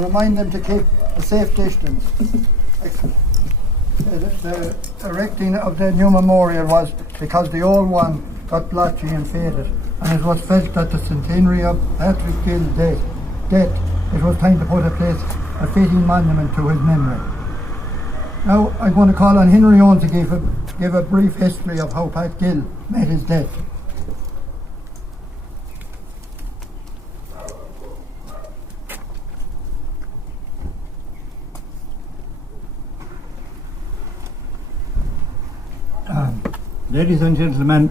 and remind them to keep a safe distance. The erecting of the new memorial was because the old one got blotchy and faded, and it was felt that the centenary of Patrick Gill's death, it was time to put a fitting monument to his memory. Now I'm going to call on Henry Owen to give a brief history of how Pat Gill met his death. Ladies and gentlemen,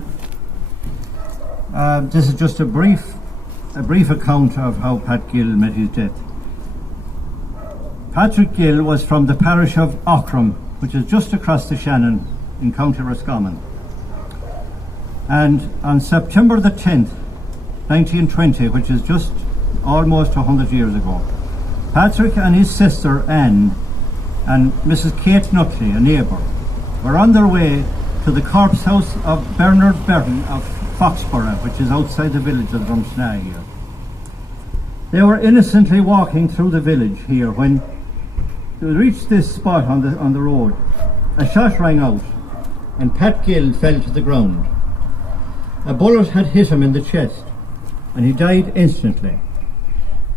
this is just a brief account of how Pat Gill met his death. Patrick Gill was from the parish of Ockram, which is just across the Shannon in County Roscommon. And on September the 10th, 1920, which is just almost 100 years ago, Patrick and his sister Anne and Mrs. Kate Nutley, a neighbour, were on their way to the corpse house of Bernard Burton of Foxborough, which is outside the village of Drumsna here. They were innocently walking through the village here when they reached this spot on the road. A shot rang out and Pat Gill fell to the ground. A bullet had hit him in the chest and he died instantly.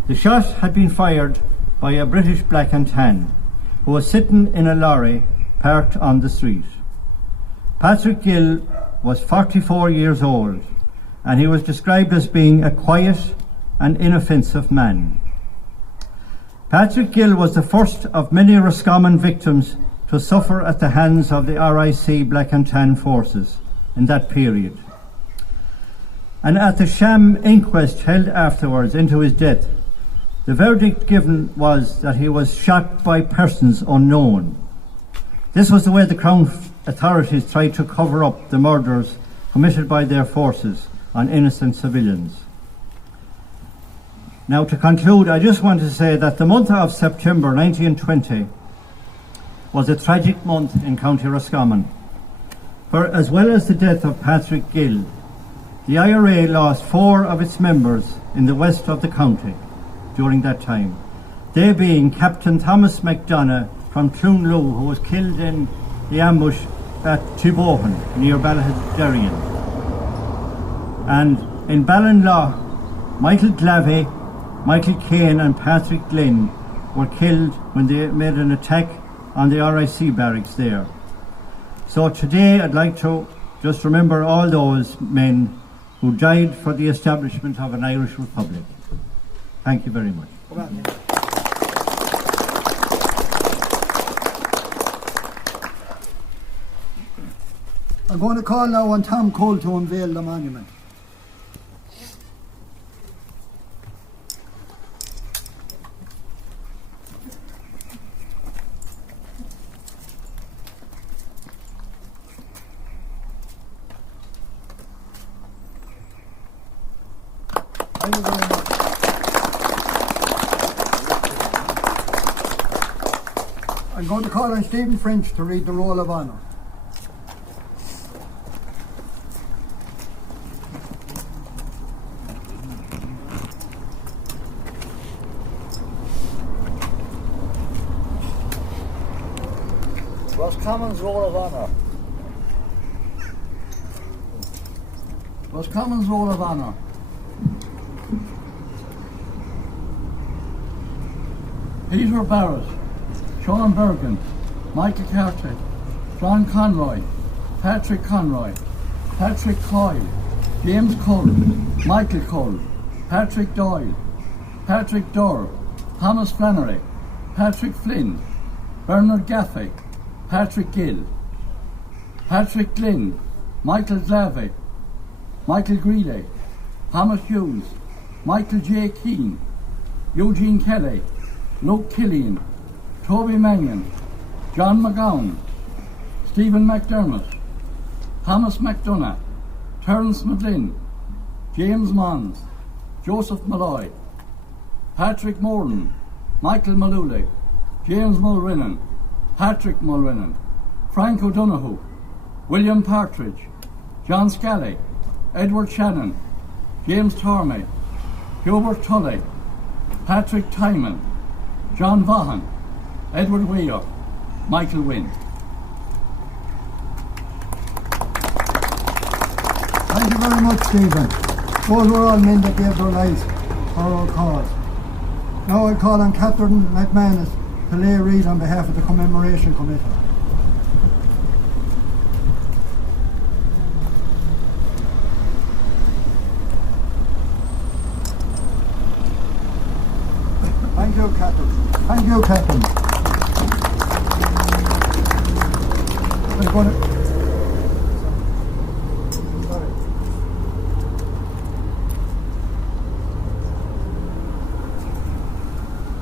The shot had been fired by a British black and tan who was sitting in a lorry parked on the street. Patrick Gill was 44 years old and he was described as being a quiet and inoffensive man. Patrick Gill was the first of many Roscommon victims to suffer at the hands of the RIC Black and Tan forces in that period. And at the sham inquest held afterwards into his death, the verdict given was that he was shot by persons unknown. This was the way the Crown authorities tried to cover up the murders committed by their forces on innocent civilians. Now, to conclude, I just want to say that the month of September 1920 was a tragic month in County Roscommon, for as well as the death of Patrick Gill, the IRA lost 4 of its members in the west of the county during that time, they being Captain Thomas McDonough from Clonlow, who was killed in the ambush at Tibohan near Ballahaderian. And in Ballinlaw, Michael Glavey, Michael Kane and Patrick Glynn were killed when they made an attack on the RIC barracks there. So today I'd like to just remember all those men who died for the establishment of an Irish Republic. Thank you very much. I'm going to call now on Tom Cole to unveil the monument. Thank you very much. I'm going to call on Stephen French to read the Roll of Honour. Roscommon's Roll of Honour. Roscommon's Roll of Honour. Peter Barrett, Sean Bergen, Michael Carter, John Conroy, Patrick Conroy, Patrick Coyle, James Cole, Michael Cole, Patrick Doyle, Patrick Dorr, Thomas Flannery, Patrick Flynn, Bernard Gaffey, Patrick Gill, Patrick Glynn, Michael Glavey, Michael Greeley, Thomas Hughes, Michael J. Keane, Eugene Kelly, Luke Killian, Toby Mannion, John McGowan, Stephen McDermott, Thomas McDonough, Terence McGlynn, James Mons, Joseph Malloy, Patrick Moran, Michael Malooly, James Mulrennan, Patrick Mulrennan, Frank O'Donoghue, William Partridge, John Scally, Edward Shannon, James Tormey, Hubert Tully, Patrick Timon, John Vaughan, Edward Wheeler, Michael Wynne. Thank you very much, Stephen. Those were all men that gave their lives for our cause. Now I call on Catherine McManus to lay a reed on behalf of the Commemoration Committee. Thank you, Catherine. Thank you, Catherine. I'm going to...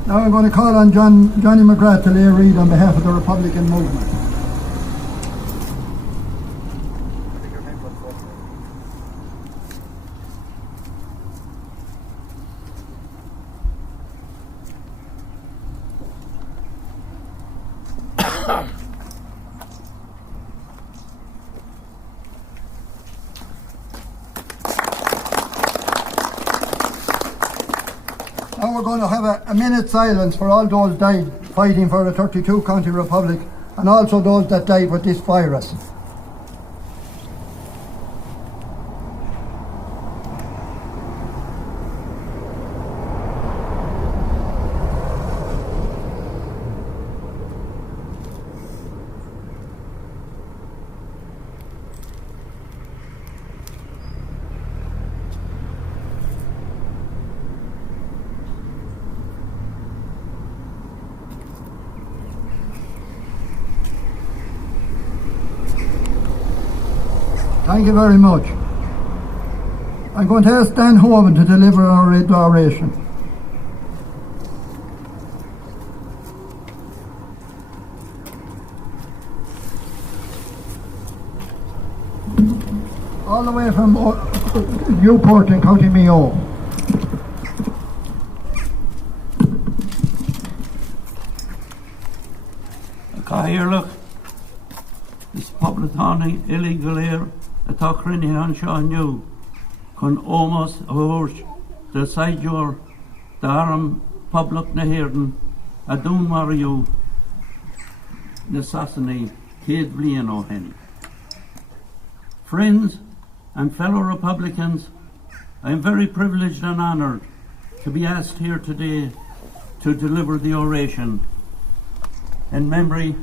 Now I'm going to call on Johnny McGrath to lay a reed on behalf of the Republican movement. Now we're going to have a minute's silence for all those died fighting for the 32 County Republic, and also those that died with this virus. Thank you very much. I'm going to ask Dan Homan to deliver our oration. All the way from Newport in County Mayo. Here, look, this public illegal air. Tá crinne an seo nniu chun ómas a thuairt de saidúir de aram public na hÉirden a dún mariú na Sassany céad bliain ó hen. Friends and fellow Republicans, I am very privileged and honoured to be asked here today to deliver the oration in memory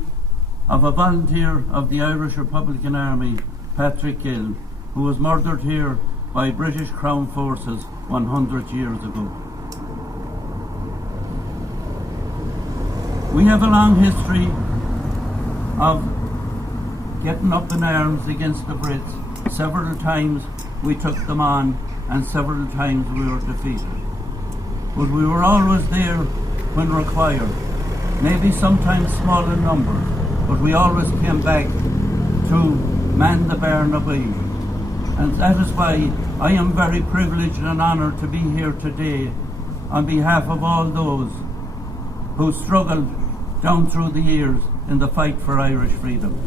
of a volunteer of the Irish Republican Army, Patrick Gill, who was murdered here by British Crown forces 100 years ago. We have a long history of getting up in arms against the Brits. Several times we took them on, and several times we were defeated. But we were always there when required, maybe sometimes small in numbers, but we always came back to man the Barnaby. And that is why I am very privileged and honoured to be here today on behalf of all those who struggled down through the years in the fight for Irish freedom.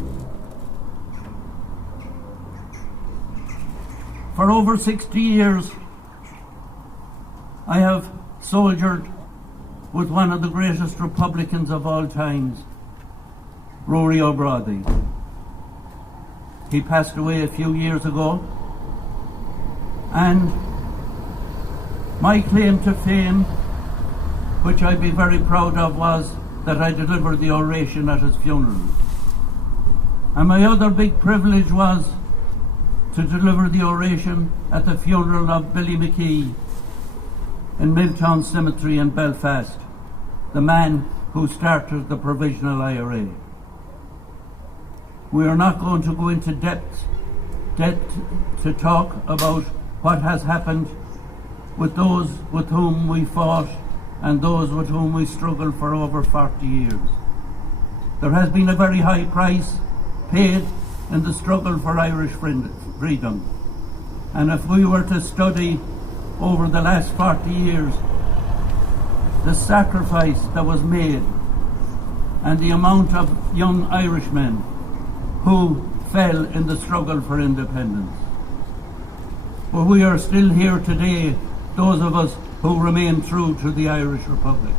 For over 60 years I have soldiered with one of the greatest Republicans of all times, Rory O'Brady. He passed away a few years ago, and my claim to fame, which I'd be very proud of, was that I delivered the oration at his funeral. And my other big privilege was to deliver the oration at the funeral of Billy McKee in Milltown Cemetery in Belfast, the man who started the Provisional IRA. We are not going to go into depth to talk about what has happened with those with whom we fought and those with whom we struggled for over 40 years. There has been a very high price paid in the struggle for Irish freedom. And if we were to study over the last 40 years the sacrifice that was made and the amount of young Irishmen who fell in the struggle for independence. But we are still here today, those of us who remain true to the Irish Republic.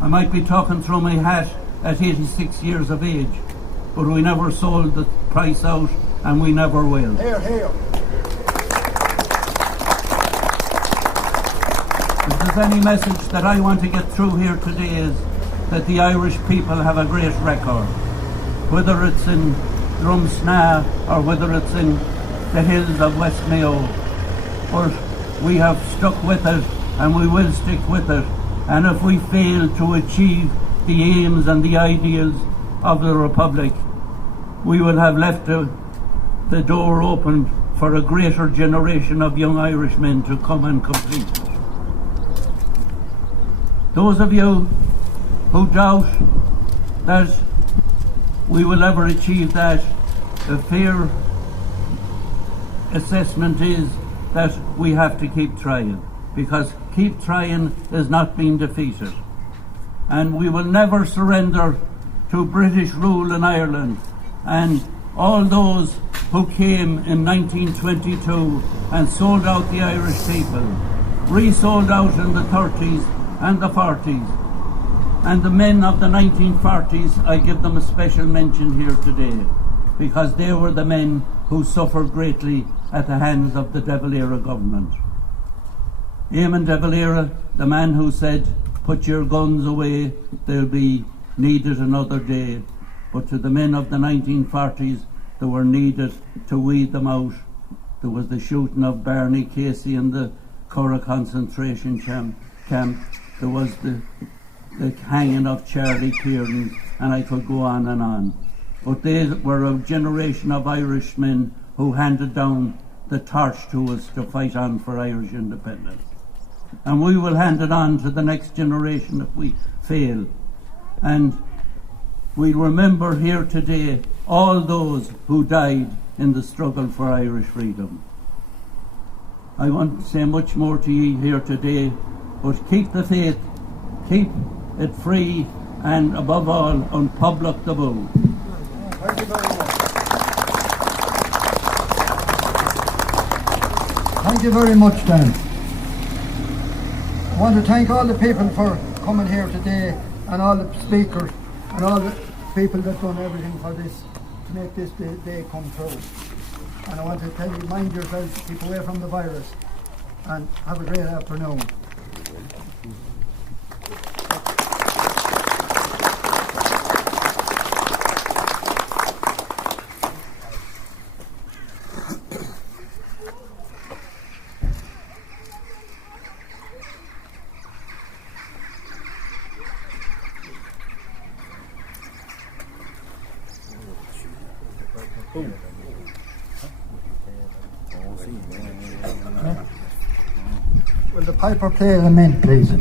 I might be talking through my hat at 86 years of age, but we never sold the price out, and we never will. Here, here. If there's any message that I want to get through here today is that the Irish people have a great record. Whether it's in Drumsna or whether it's in the hills of West Mayo, but we have stuck with it and we will stick with it. And if we fail to achieve the aims and the ideals of the Republic, we will have left the door open for a greater generation of young Irishmen to come and complete it. Those of you who doubt that we will ever achieve that, the fair assessment is that we have to keep trying, because keep trying is not being defeated. And we will never surrender to British rule in Ireland. And all those who came in 1922 and sold out the Irish people, resold out in the 30s and the 40s. And the men of the 1940s, I give them a special mention here today, because they were the men who suffered greatly at the hands of the De Valera government. Eamon De Valera, the man who said, "Put your guns away, they'll be needed another day." But to the men of the 1940s, they were needed to weed them out. There was the shooting of Barney Casey in the Curragh concentration camp. There was the hanging of Charlie Kieran, and I could go on and on. But they were a generation of Irishmen who handed down the torch to us to fight on for Irish independence. And we will hand it on to the next generation if we fail. And we remember here today all those who died in the struggle for Irish freedom. I won't say much more to you here today, but keep the faith, keep it free, and above all, unpublic the bull. Thank you very much. Thank you very much, Dan. I want to thank all the people for coming here today, and all the speakers, and all the people that done everything for this, to make this day come true. And I want to tell you, mind yourselves, keep away from the virus, and have a great afternoon. Will the piper play a lament, please?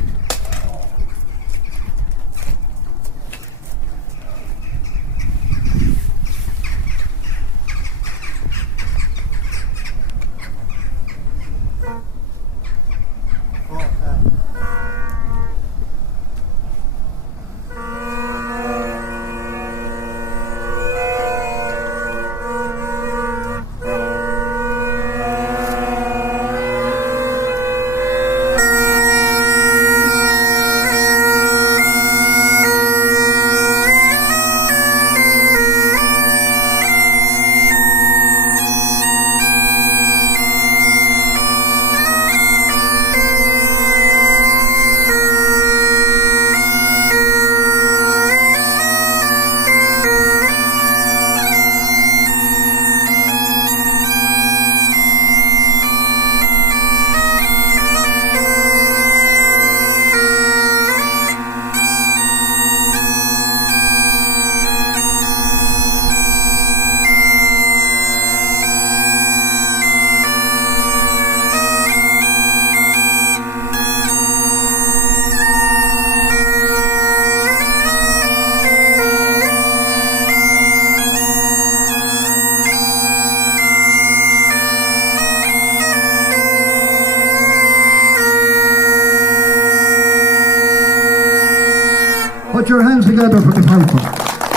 Put your hands together for the piper.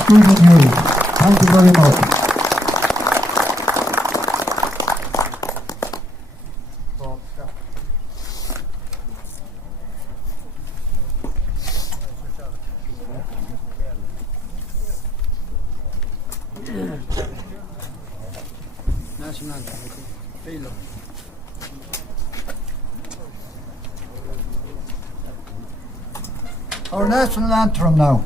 Stephen Hughes. Thank you very much. National anthem. Feel our national anthem now.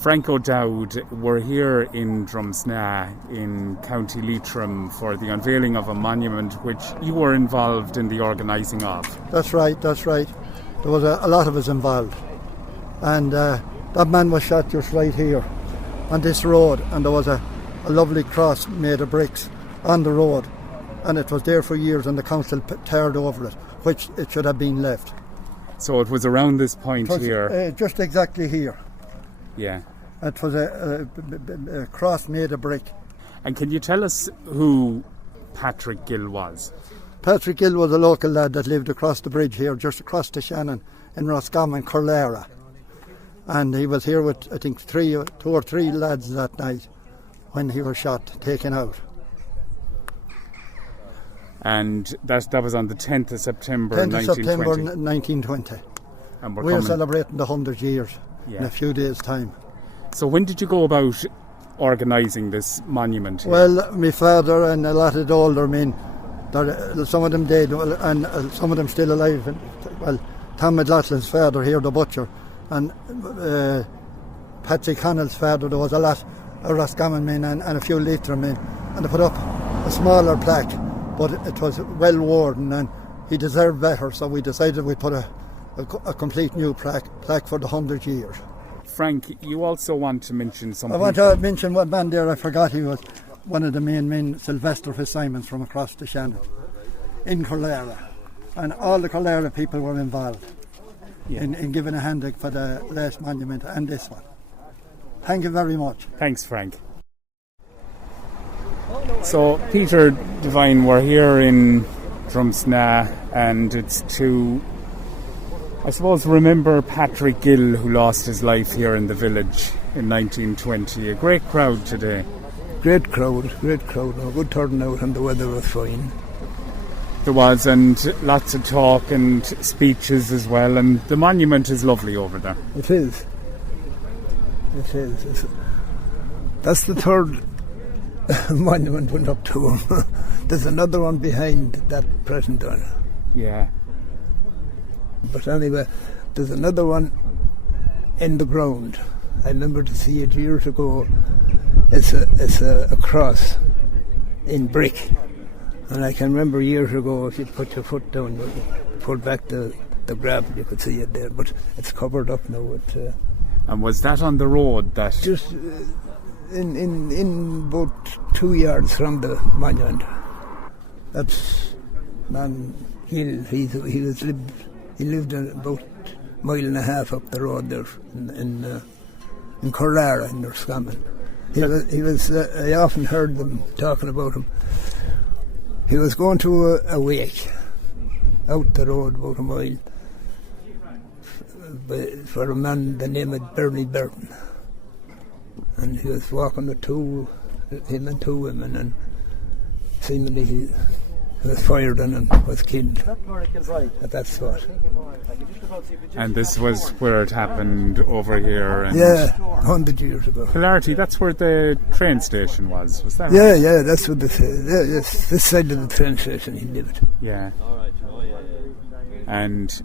Frank O Dowd, we're here in Drumsna in County Leitrim for the unveiling of a monument which you were involved in the organising of. That's right. There was a lot of us involved. And that man was shot just right here on this road, and there was a lovely cross made of bricks on the road, and it was there for years, and the council teared over it, which it should have been left. So it was around this point here? Just exactly here. Yeah. It was a cross made of brick. And can you tell us who Patrick Gill was? Patrick Gill was a local lad that lived across the bridge here, just across the Shannon in Roscommon, Corlara. And he was here with, I think, two or three lads that night when he was shot, taken out. And that was on the 10th of September 10th of 1920? September 1920. And we're celebrating the 100 years in a few days' time. So when did you go about organising this monument here? Well, my father and a lot of the older men, some of them dead and some of them still alive. Well, Tom McLaughlin's father here, the butcher, and Patsy Connell's father, there was a lot of Roscommon men and a few Leitrim men, and they put up a smaller plaque, but it was well worn and he deserved better, so we decided we'd put a complete new plaque for the 100 years. Frank, you also want to mention something. I want to mention one man there, I forgot he was one of the main men, Sylvester Fitzsimons from across the Shannon in Corlara, and all the Corlara people were involved in giving a hand for the last monument and this one. Thank you very much. Thanks, Frank. So, Peter Devine, we're here in Drumsna, and it's to, I suppose, remember Patrick Gill, who lost his life here in the village in 1920. A great crowd today. Great crowd, a good turnout, and the weather was fine. There was, and lots of talk and speeches as well, and the monument is lovely over there. It is. That's the third monument went up to him. There's another one behind that present one. Yeah. But anyway, there's another one in the ground. I remember to see it years ago. It's a cross in brick. And I can remember years ago, if you put your foot down, you pull back the gravel, you could see it there. But it's covered up now. And was that on the road? That just in about 2 yards from the monument. That's man Gill. He lived about a mile and a half up the road there in Corlara in Roscommon. He was. I often heard them talking about him. He was going to a wake out the road about a mile for a man the name of Bernie Burton, and he was walking with him and two women, and seemingly he was fired on and was killed at that spot. And this was where it happened over here. And Yeah, 100 years ago. Clarity, that's where the train station was that Yeah, right? yeah, that's what this yes, this side of the train station he lived. Yeah. And,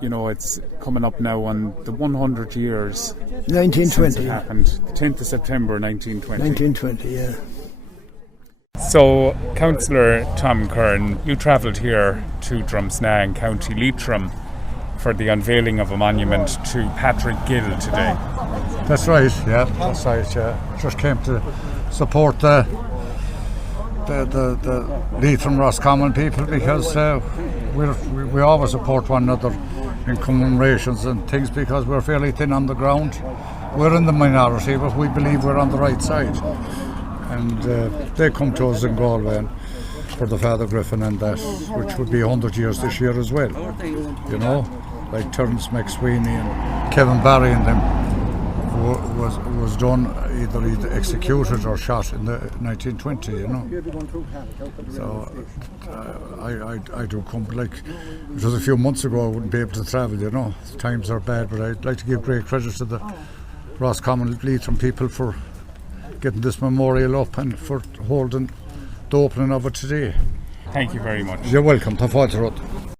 you know, it's coming up now on the 100 years since 1920. it happened. The 10th of September 1920. 1920, yeah. So, Councillor Tom Kern, you travelled here to Drumsna in County Leitrim for the unveiling of a monument to Patrick Gill today. That's right, yeah. That's right, yeah. Just came to support the Leitrim Roscommon people because we always support one another in commemorations and things because we're fairly thin on the ground. We're in the minority, but we believe we're on the right side. And they come to us in Galway for the Father Griffin and that, which would be 100 years this year as well. You know, like Terence McSweeney and Kevin Barry and them was done either executed or shot in the 1920. You know, so I do come. Like it was a few months ago, I wouldn't be able to travel. You know, times are bad, but I'd like to give great credit to the Roscommon Leitrim people for getting this memorial up and for holding the opening of it today. Thank you very much. You're welcome. Tá fáilte rud.